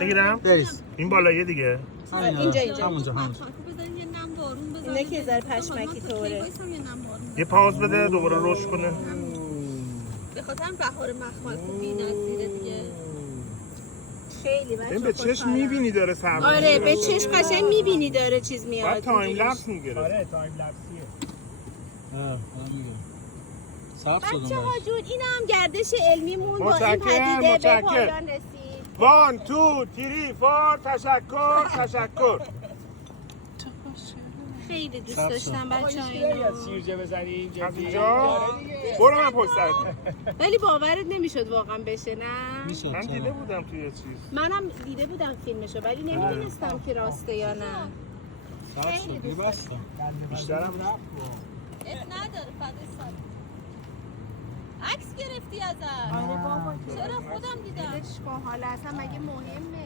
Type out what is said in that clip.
بگیرم؟ بریز این بالاییه دیگه. اینجا بذارین همونجا یه نم بارون بزنه. اینه که ذره پشمکی طوره. یه پاوز بده دوباره رشد کنه. به خاطر بهار مخمل خوب بی‌نظیره دیگه. خیلی این به چشم میبینی داره سرما. آره به چشم قشنگ میبینی داره چیز میاد. بعد تایم لپس میگیره. آره تایم لپسیه. صاف شدون بچه ها جون این هم گردش علمیمون با این متشکرم، پدیده به متشکرم. پایان رسید. 1 2 3 4 تشکر تشکر. خیلی دوست صاف داشتم بچه ها از شیرجه بزنی اینجا. از اینجا برو من پشت سرت. ولی باورت نمیشد واقعا بشه نه. میشد من دیده بودم توی یه چیز. منم دیده بودم فیلمشو ولی نمیدونستم که راسته یا نه. صاف شد میبستم بیشترم رفت. نداره فدای سر. عکس گرفتی ازش. آره بابا چرا خودم دیدم. دلش کن حالا اصلا مگه مهمه.